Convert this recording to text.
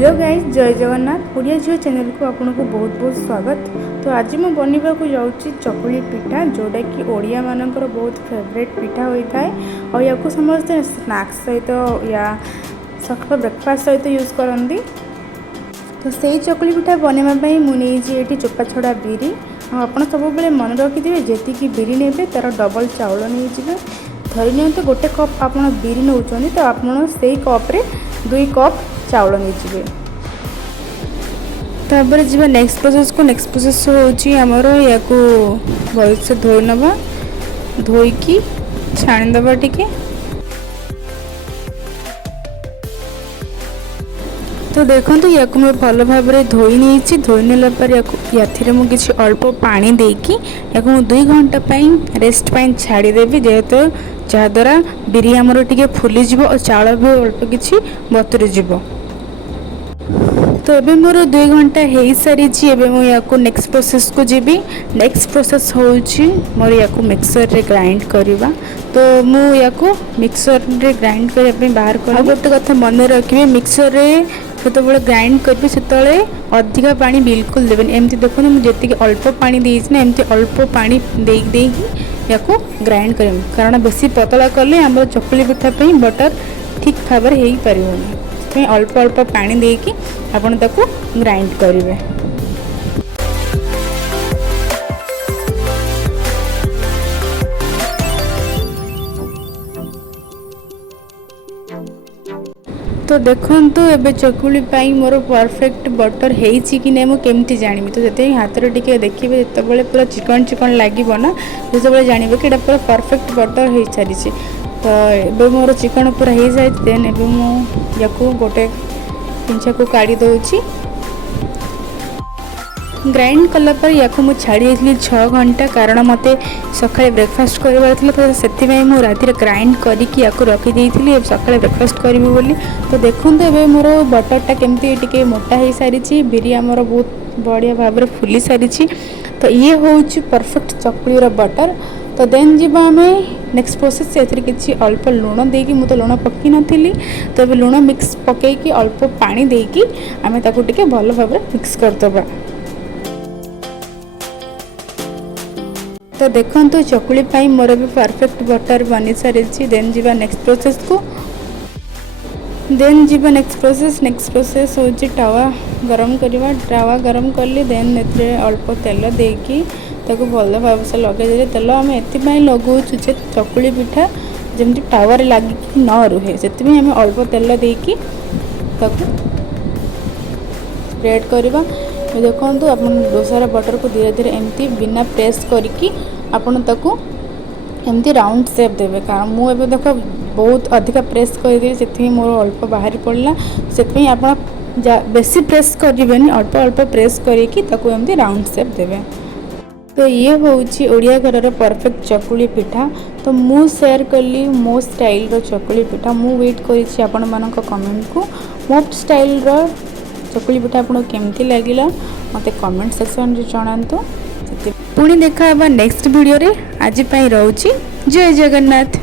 Hello guys, जय जगन्नाथ। ओडिया झील channel को आपन को बहुत बहुत स्वागत। तो आज मैं बनवा को जाऊँगी चकुली पिठा, जोटा कि ओडिया मानकर बहुत फेवरेट पिठा होता है और या समस्त स्नैक्स सहित या सकाल ब्रेकफास्ट सहित यूज करती। तो से चकुली पिठा बनवाई मुझे चोपा छड़ा बिरी आप सब मन रखिथे जी बिरी ने तार डबल चाउल नहीं धरी नि गोटे कप आप बिरी नौ तो आप कप्रे 2 कप चाउल नहीं तापर जी नेक्स्ट प्रोसेस होमर या भल से धोई नवा धोईकी छाणीदबा टिके। तो देखो या मैं भल भाव धोई नहीं धोई नेलापर या मुझे अल्प पानी देकी या 2 घंटा रेस्ट छाड़देवी जेहेतु जहाद्वारा बिरी आमर टे फुलीज और चाउल भी अल्प किसी बतुरी जीव। तो ये मोर 2 घंटा हो सारी या नेक्स्ट प्रोसेस को जीवी। नेक्स्ट प्रोसेस हो मोर या मिक्सर रे ग्राइंड करवा। तो मुझे मिक्सर रे ग्राइंड करने बाहर कर गोटे कथा मन रखिए मिक्सर रे जो ग्राइंड करेंगे से अधिका पानी बिल्कुल देवें। एमती देखो मुझे अल्प पानी देना एमती अल्प पानी दे या ग्राइंड करें कारण बेसी पतला कले आम चकुली पिठा बटर ठीक भाव हो पारे अल्प अल्प पानी देकी आपन ताको ग्राइंड करेंगे। तो देखो एबे चकुली मोर परफेक्ट बटर होती कि नहीं मुझे जानी। तो जो हाथ में टे देखिए जो पूरा चिकन चिकन लगे ना जो जानवे कि पूरा परफेक्ट बटर हो सारी। तो ये मोर चिकन पूरा हो जाए देन ए मुझे गोटे पिंछा को काढ़ी दूची ग्राइंड कलापर या मुझे छाड़ी 6 घंटा कारण मत सका ब्रेकफास्ट करवार तो से मुझे राति ग्राइंड करके रखी सका ब्रेकफास्ट करी बोली। तो देखो ये मोर बटरटा केमती टे मोटा हो सारी बिरी आमर बहुत बढ़िया भाव फुली सारी। तो ये हूँ परफेक्ट चकुलीर बटर। तो देन जी आम नेक्स्ट प्रोसेस से किसी अल्प लुण देकी मुझे लुण पकई नी तो ये लुण मिक्स पकईकी अल्प पानी देकी आम ताकू टिके भल भाव मिक्स करदबा। तो देखो चकुली मोर भी परफेक्ट बटर बनी सारी। देन जी नेक्स्ट प्रोसेस को नेक्स्ट प्रोसेस हूँ टावा गरम करवा। टावा गरम कली देन अल्प तेल देकी ताको भल भाव से लगे तेल आम ए लगाऊँ जे चकुली पिठा जमी टावर लगिकी न रुहे से आम अल्प तेल देकी स्प्रेड करवा। देखो आप डोसार बटर को धीरे धीरे एमती बिना प्रेस करके आपन ताको एमती राउंड शेप देवे कारण मुझे देखो बहुत अधिका प्रेस करदेवी से मोर अल्प बाहरी पड़ला से आप बेसी प्रेस करें अल्प अल्प प्रेस करके एमती राउंड शेप देवे। तो ये हूँ ओडिया घर परफेक्ट चकुली पिठा। तो मु शेयर कली मो स्टाइल रो चकुली पिठा मु वेट करी आपण मानक कमेंट को मो स्टाइल रो चकुली पिठा आपको केमती लगिला मत कमेंट सेक्शन रे जणांतु। पुणी देखा नेक्स्ट वीडियो रे आज रोची जय जगन्नाथ।